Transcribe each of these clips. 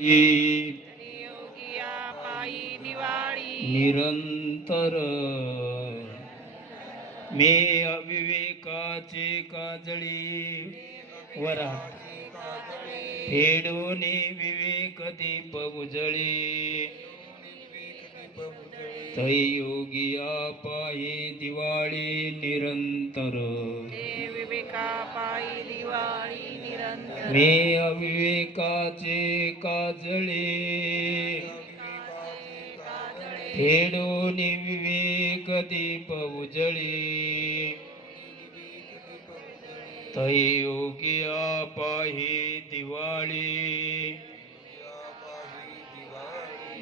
योगिया पायी दिवाळी निरंतर मे अविवेकाचे काजळी वरा फेडून विवेक दीप उजळी तै योगिया पायी दिवाळी निरंतर विवेका पायी दिवाळी निरंतर मे अविवेकाचे काजळे फेडून विवेक दीप उजळी तै योगिया पाही दिवाळी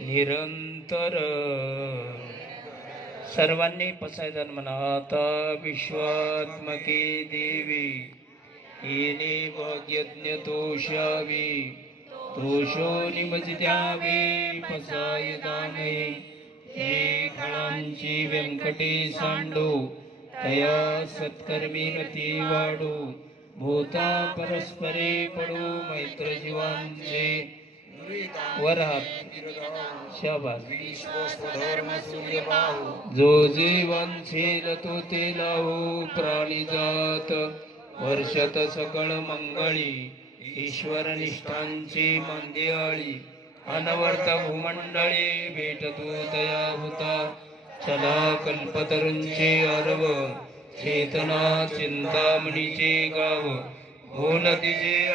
निरंतर. सर्वांनी पसायदान म्हणा. आता विश्वात्मके देवी येणे वाग्यज्ञ तोषावी तोषो निमज द्यावे पसायदाने हे खळांची व्यंकटे सांडो तया सत्कर्मी रती वाढो भूता परस्परे पडो मैत्र जीवांचे वरात शाबास जो जीवांचे तो ते लावो प्राणी जात वर्षत सकळ मंगळी ईश्वर निष्ठांची मंदियाळी अनवर्त भूमंडळी भेटतो तया होता चला कल्पतरूंचे अर्व चेतना चिंतामणीचे गाव हो नदीचे